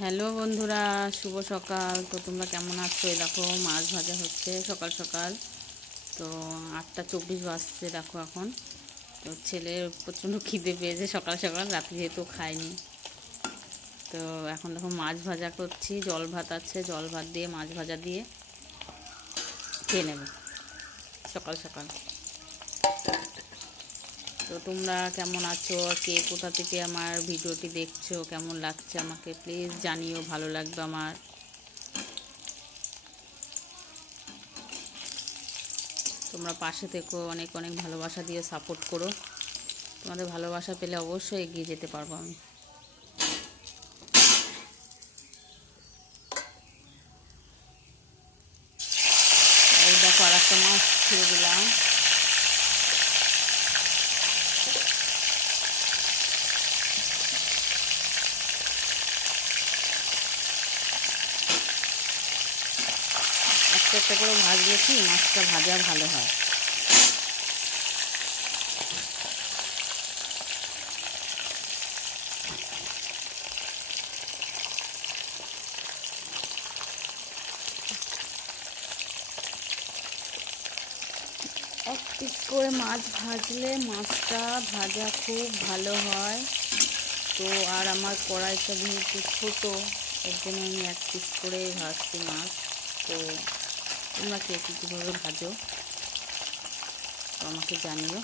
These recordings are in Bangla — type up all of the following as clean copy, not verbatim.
হ্যালো বন্ধুরা, শুভ সকাল। তো তোমরা কেমন আছো? এই দেখো মাছ ভাজা হচ্ছে সকাল সকাল। তো 8:24 বাজছে দেখো এখন। তো ছেলের প্রচণ্ড খিদে পেয়েছে সকাল সকাল, রাতে যেহেতু খায়নি। তো এখন দেখো মাছ ভাজা করছি, জল ভাত আছে, জল ভাত দিয়ে মাছ ভাজা দিয়ে খেয়ে নেবে সকাল সকাল। তো তোমরা কেমন আছো? আর কে কোথা থেকে আমার ভিডিওটি দেখছো, কেমন লাগছে আমাকে প্লিজ জানিও, ভালো লাগবে আমার। তোমরা পাশে থেকো, অনেক অনেক ভালোবাসা দিয়ে সাপোর্ট করো। তোমাদের ভালোবাসা পেলে অবশ্যই এগিয়ে যেতে পারবো আমি। এই দেখো আর একটা মাছ ছেড়ে দিলাম। একটা একটা করে ভাজলে কি মাছটা ভাজা ভালো হয়। এক পিস করে মাছ ভাজলে মাছটা ভাজা খুব ভালো হয়। তো আর আমার কড়াইটা যেহেতু ছোটো, এর জন্য আমি এক পিস করে ভাজছি মাছ। তো তোমরা কে কীভাবে ভাজো তো আমাকে জানিও।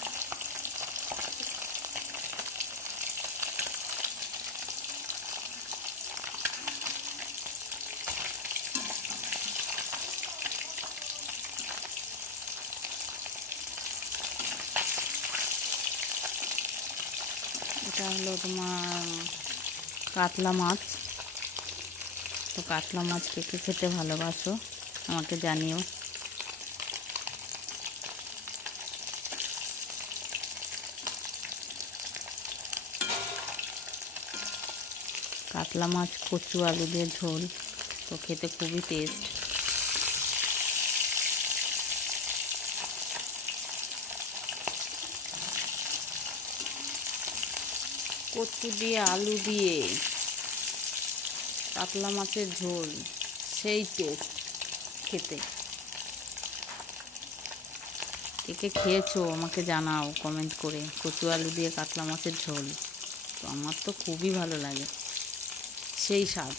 এটা হলো তোমার কাতলা মাছ। তো কাতলা মাছ কে কে খেতে ভালোবাসো আমাকে জানিও। কাতলা মাছ কচু আলু দিয়ে ঝোল, তো খেতে খুবই টেস্ট। কচু দিয়ে আলু দিয়ে কাতলা মাছের ঝোল, সেই টেস্ট খেতে। কে কে খেয়েছো আমাকে জানাও কমেন্ট করে, কচু আলু দিয়ে কাতলা মাছের ঝোল। তো আমার তো খুবই ভালো লাগে, সেই স্বাদ।